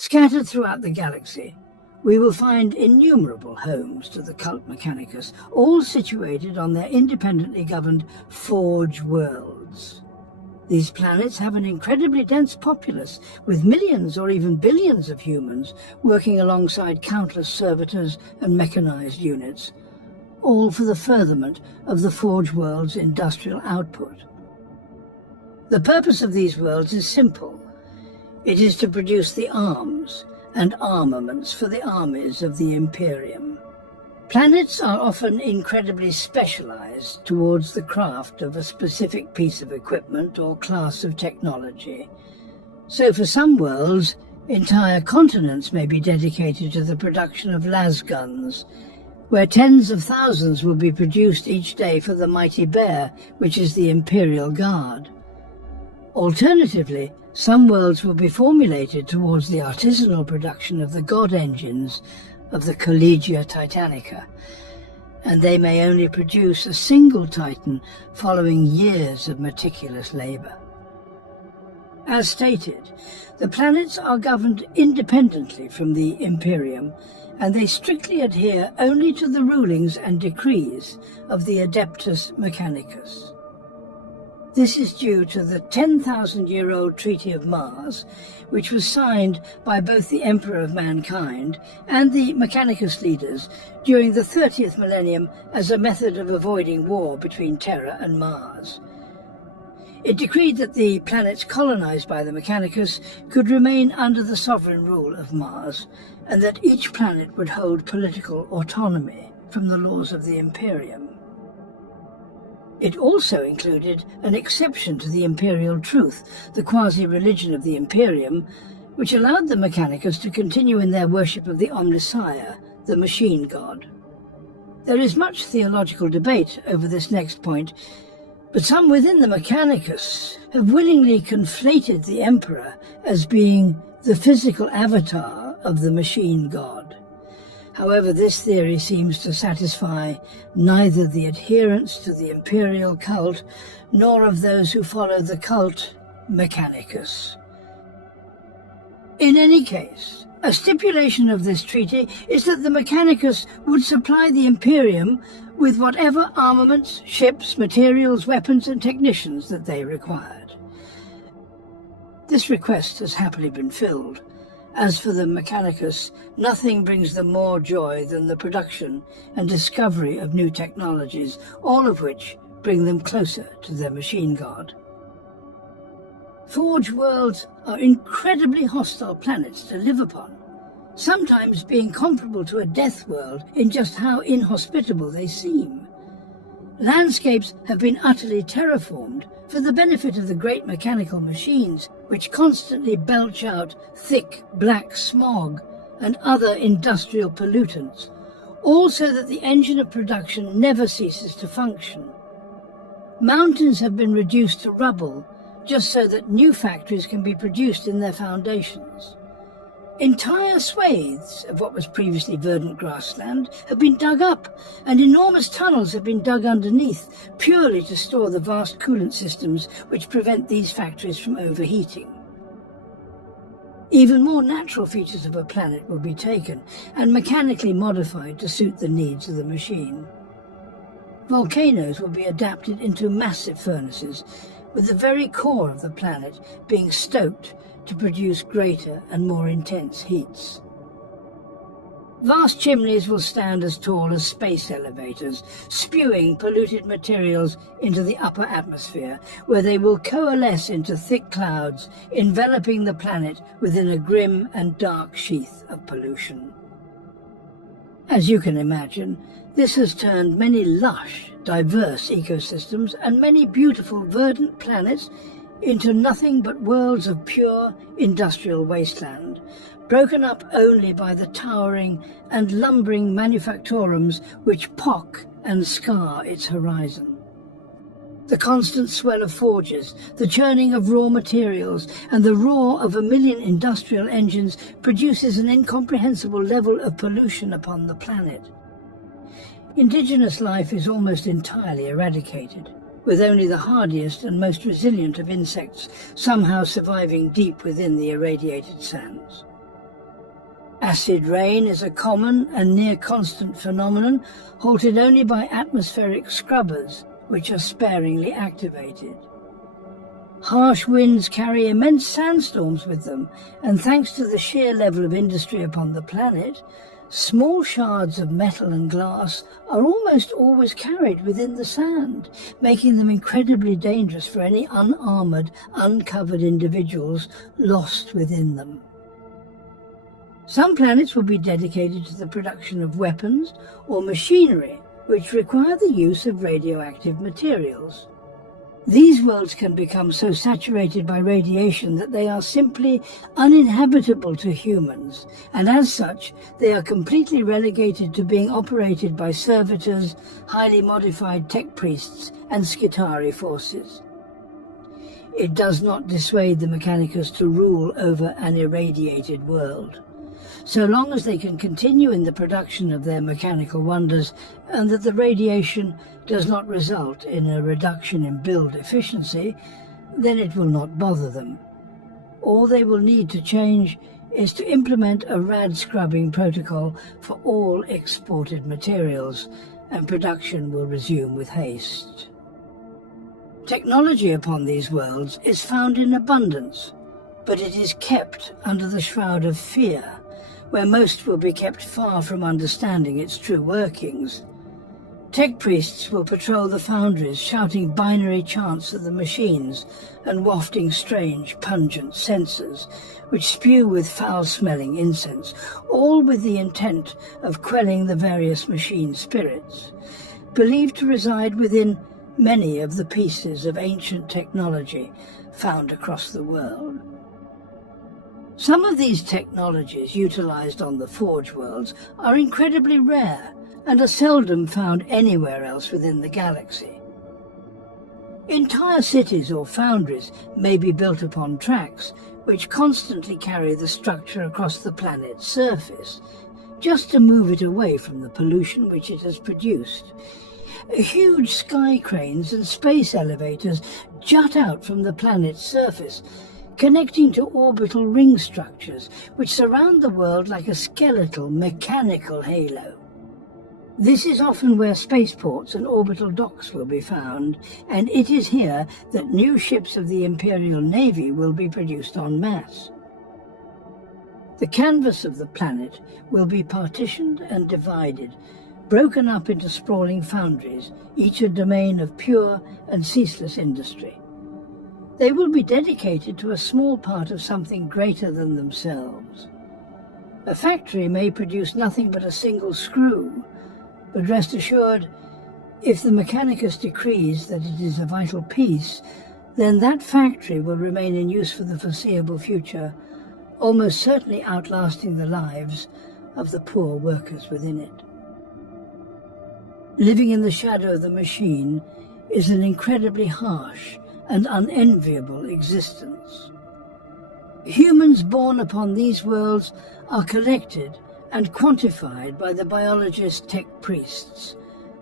Scattered throughout the galaxy, we will find innumerable homes to the cult Mechanicus, all situated on their independently governed Forge worlds. These planets have an incredibly dense populace, with millions or even billions of humans working alongside countless servitors and mechanized units, all for the furtherment of the Forge world's industrial output. The purpose of these worlds is simple. It is to produce the arms and armaments for the armies of the Imperium. Planets are often incredibly specialized towards the craft of a specific piece of equipment or class of technology. So for some worlds, entire continents may be dedicated to the production of lasguns, where tens of thousands will be produced each day for the mighty bear, which is the Imperial Guard. Alternatively, some worlds will be formulated towards the artisanal production of the god engines of the Collegia Titanica, and they may only produce a single Titan following years of meticulous labor. As stated, the planets are governed independently from the Imperium, and they strictly adhere only to the rulings and decrees of the Adeptus Mechanicus. This is due to the 10,000-year-old Treaty of Mars, which was signed by both the Emperor of Mankind and the Mechanicus leaders during the 30th millennium as a method of avoiding war between Terra and Mars. It decreed that the planets colonized by the Mechanicus could remain under the sovereign rule of Mars, and that each planet would hold political autonomy from the laws of the Imperium. It also included an exception to the imperial truth, the quasi-religion of the Imperium, which allowed the Mechanicus to continue in their worship of the Omnissiah, the machine god. There is much theological debate over this next point, but some within the Mechanicus have willingly conflated the Emperor as being the physical avatar of the machine god. However, this theory seems to satisfy neither the adherents to the imperial cult nor of those who follow the cult Mechanicus. In any case, a stipulation of this treaty is that the Mechanicus would supply the Imperium with whatever armaments, ships, materials, weapons and technicians that they required. This request has happily been filled. As for the Mechanicus, nothing brings them more joy than the production and discovery of new technologies, all of which bring them closer to their machine god. Forge worlds are incredibly hostile planets to live upon, sometimes being comparable to a death world in just how inhospitable they seem. Landscapes have been utterly terraformed for the benefit of the great mechanical machines, which constantly belch out thick black smog and other industrial pollutants, all so that the engine of production never ceases to function. Mountains have been reduced to rubble just so that new factories can be produced in their foundations. Entire swathes of what was previously verdant grassland have been dug up, and enormous tunnels have been dug underneath, purely to store the vast coolant systems which prevent these factories from overheating. Even more natural features of a planet will be taken and mechanically modified to suit the needs of the machine. Volcanoes will be adapted into massive furnaces, with the very core of the planet being stoked to produce greater and more intense heats. Vast chimneys will stand as tall as space elevators, spewing polluted materials into the upper atmosphere, where they will coalesce into thick clouds, enveloping the planet within a grim and dark sheath of pollution. As you can imagine, this has turned many lush, diverse ecosystems and many beautiful verdant planets into nothing but worlds of pure industrial wasteland, broken up only by the towering and lumbering manufactorums which pock and scar its horizon. The constant swell of forges, the churning of raw materials, and the roar of 1,000,000 industrial engines produces an incomprehensible level of pollution upon the planet. Indigenous life is almost entirely eradicated, with only the hardiest and most resilient of insects somehow surviving deep within the irradiated sands. Acid rain is a common and near-constant phenomenon, halted only by atmospheric scrubbers, which are sparingly activated. Harsh winds carry immense sandstorms with them, and thanks to the sheer level of industry upon the planet, small shards of metal and glass are almost always carried within the sand, making them incredibly dangerous for any unarmoured, uncovered individuals lost within them. Some planets will be dedicated to the production of weapons or machinery which require the use of radioactive materials. These worlds can become so saturated by radiation that they are simply uninhabitable to humans, and as such, they are completely relegated to being operated by servitors, highly modified tech priests, and Skitarii forces. It does not dissuade the Mechanicus to rule over an irradiated world, so long as they can continue in the production of their mechanical wonders and that the radiation does not result in a reduction in build efficiency, then it will not bother them. All they will need to change is to implement a rad scrubbing protocol for all exported materials, and production will resume with haste. Technology upon these worlds is found in abundance, but it is kept under the shroud of fear, where most will be kept far from understanding its true workings. Tech priests will patrol the foundries, shouting binary chants at the machines and wafting strange, pungent censers, which spew with foul-smelling incense, all with the intent of quelling the various machine spirits, believed to reside within many of the pieces of ancient technology found across the world. Some of these technologies utilized on the Forge worlds are incredibly rare and are seldom found anywhere else within the galaxy. Entire cities or foundries may be built upon tracks which constantly carry the structure across the planet's surface, just to move it away from the pollution which it has produced. Huge sky cranes and space elevators jut out from the planet's surface, connecting to orbital ring structures which surround the world like a skeletal, mechanical halo. This is often where spaceports and orbital docks will be found, and it is here that new ships of the Imperial Navy will be produced en masse. The canvas of the planet will be partitioned and divided, broken up into sprawling foundries, each a domain of pure and ceaseless industry. They will be dedicated to a small part of something greater than themselves. A factory may produce nothing but a single screw, but rest assured, if the Mechanicus decrees that it is a vital piece, then that factory will remain in use for the foreseeable future, almost certainly outlasting the lives of the poor workers within it. Living in the shadow of the machine is an incredibly harsh and unenviable existence. Humans born upon these worlds are collected and quantified by the biologist tech priests,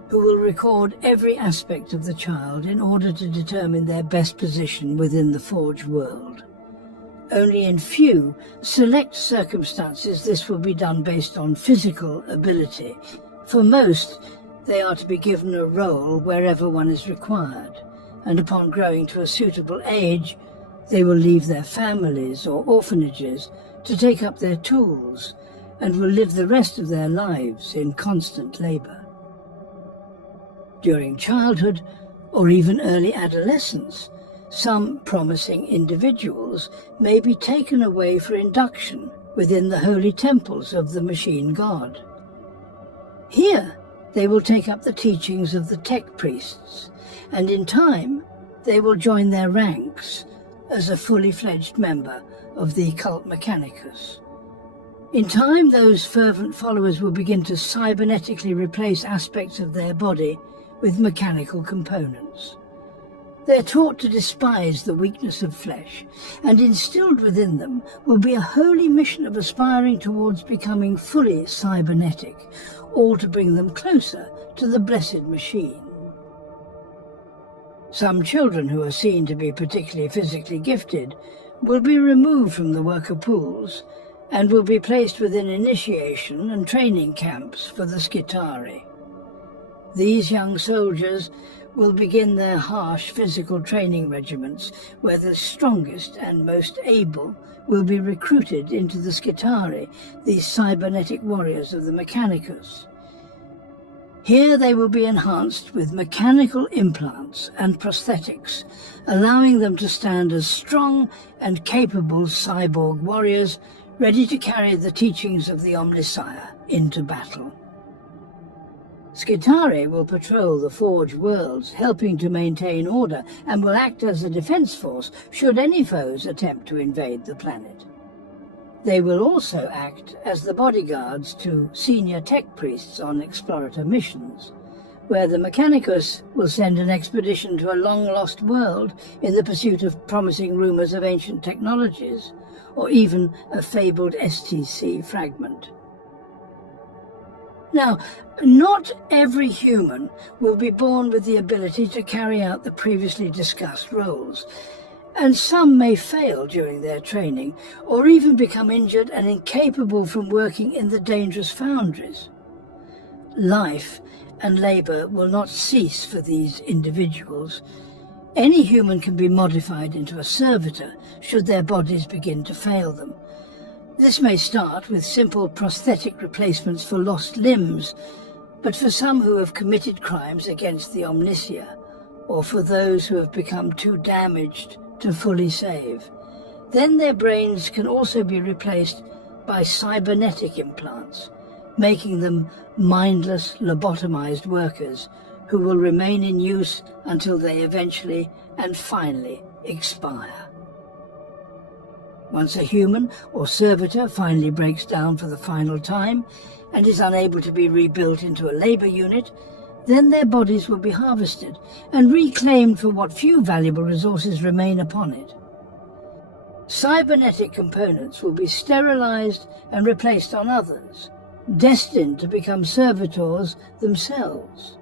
who will record every aspect of the child in order to determine their best position within the Forge world. Only in few, select circumstances this will be done based on physical ability. For most, they are to be given a role wherever one is required, and upon growing to a suitable age, they will leave their families or orphanages to take up their tools, and will live the rest of their lives in constant labor. During childhood, or even early adolescence, some promising individuals may be taken away for induction within the holy temples of the machine god. Here, they will take up the teachings of the tech priests, and in time, they will join their ranks as a fully fledged member of the Cult Mechanicus. In time, those fervent followers will begin to cybernetically replace aspects of their body with mechanical components. They're taught to despise the weakness of flesh, and instilled within them will be a holy mission of aspiring towards becoming fully cybernetic, all to bring them closer to the blessed machine. Some children who are seen to be particularly physically gifted will be removed from the worker pools and will be placed within initiation and training camps for the Skitarii. These young soldiers will begin their harsh physical training regiments, where the strongest and most able will be recruited into the Skitarii, these cybernetic warriors of the Mechanicus. Here they will be enhanced with mechanical implants and prosthetics, allowing them to stand as strong and capable cyborg warriors, ready to carry the teachings of the Omnissiah into battle. Skitarii will patrol the Forge worlds, helping to maintain order, and will act as a defense force should any foes attempt to invade the planet. They will also act as the bodyguards to senior tech priests on explorator missions, where the Mechanicus will send an expedition to a long-lost world in the pursuit of promising rumors of ancient technologies, or even a fabled STC fragment. Now, not every human will be born with the ability to carry out the previously discussed roles, and some may fail during their training, or even become injured and incapable from working in the dangerous foundries. Life and labour will not cease for these individuals. Any human can be modified into a servitor should their bodies begin to fail them. This may start with simple prosthetic replacements for lost limbs, but for some who have committed crimes against the Omnissiah, or for those who have become too damaged to fully save, then their brains can also be replaced by cybernetic implants, making them mindless, lobotomized workers who will remain in use until they eventually and finally expire. Once a human or servitor finally breaks down for the final time and is unable to be rebuilt into a labor unit, then their bodies will be harvested and reclaimed for what few valuable resources remain upon it. Cybernetic components will be sterilized and replaced on others, destined to become servitors themselves.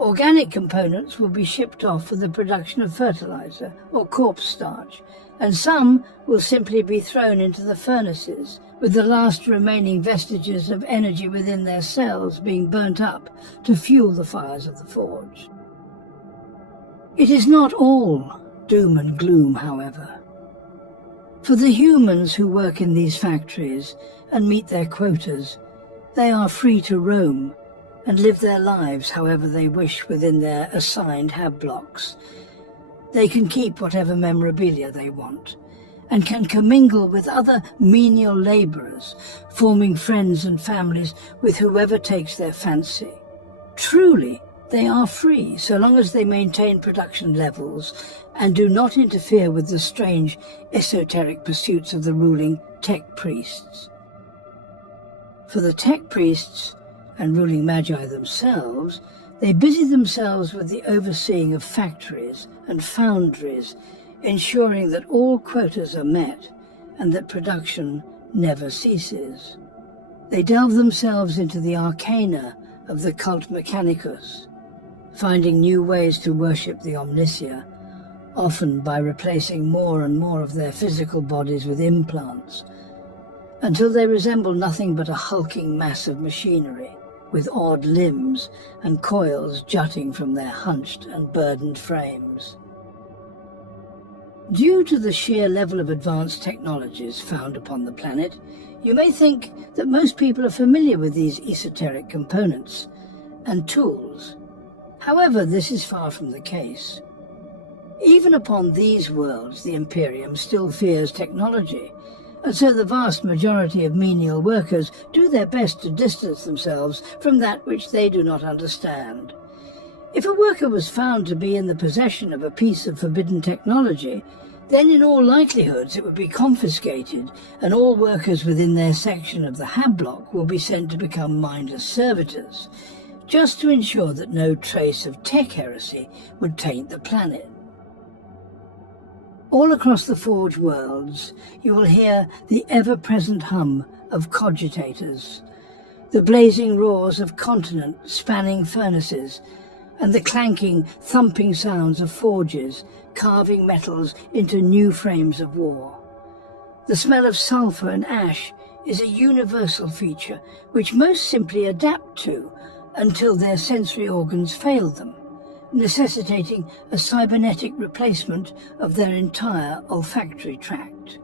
Organic components will be shipped off for the production of fertilizer or corpse starch, and some will simply be thrown into the furnaces, with the last remaining vestiges of energy within their cells being burnt up to fuel the fires of the forge. It is not all doom and gloom, however. For the humans who work in these factories and meet their quotas, they are free to roam and live their lives however they wish within their assigned hab blocks. They can keep whatever memorabilia they want, and can commingle with other menial labourers, forming friends and families with whoever takes their fancy. Truly, they are free so long as they maintain production levels and do not interfere with the strange, esoteric pursuits of the ruling tech priests. For the tech priests and ruling magi themselves, they busy themselves with the overseeing of factories and foundries, ensuring that all quotas are met and that production never ceases. They delve themselves into the arcana of the cult Mechanicus, finding new ways to worship the Omnissiah, often by replacing more and more of their physical bodies with implants, until they resemble nothing but a hulking mass of machinery, with odd limbs and coils jutting from their hunched and burdened frames. Due to the sheer level of advanced technologies found upon the planet, you may think that most people are familiar with these esoteric components and tools. However, this is far from the case. Even upon these worlds, the Imperium still fears technology, and so the vast majority of menial workers do their best to distance themselves from that which they do not understand. If a worker was found to be in the possession of a piece of forbidden technology, then in all likelihood it would be confiscated, and all workers within their section of the hab block will be sent to become mindless servitors, just to ensure that no trace of tech heresy would taint the planet. All across the Forge worlds, you will hear the ever-present hum of cogitators, the blazing roars of continent-spanning furnaces, and the clanking, thumping sounds of forges carving metals into new frames of war. The smell of sulphur and ash is a universal feature which most simply adapt to until their sensory organs fail them, necessitating a cybernetic replacement of their entire olfactory tract.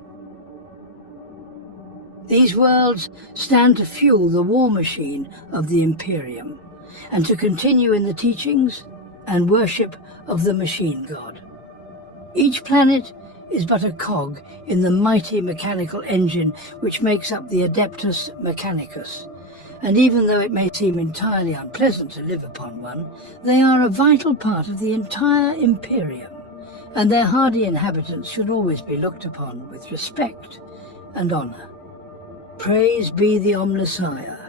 These worlds stand to fuel the war machine of the Imperium, and to continue in the teachings and worship of the machine god. Each planet is but a cog in the mighty mechanical engine which makes up the Adeptus Mechanicus, and even though it may seem entirely unpleasant to live upon one, they are a vital part of the entire Imperium, and their hardy inhabitants should always be looked upon with respect and honour. Praise be the Omnissiah,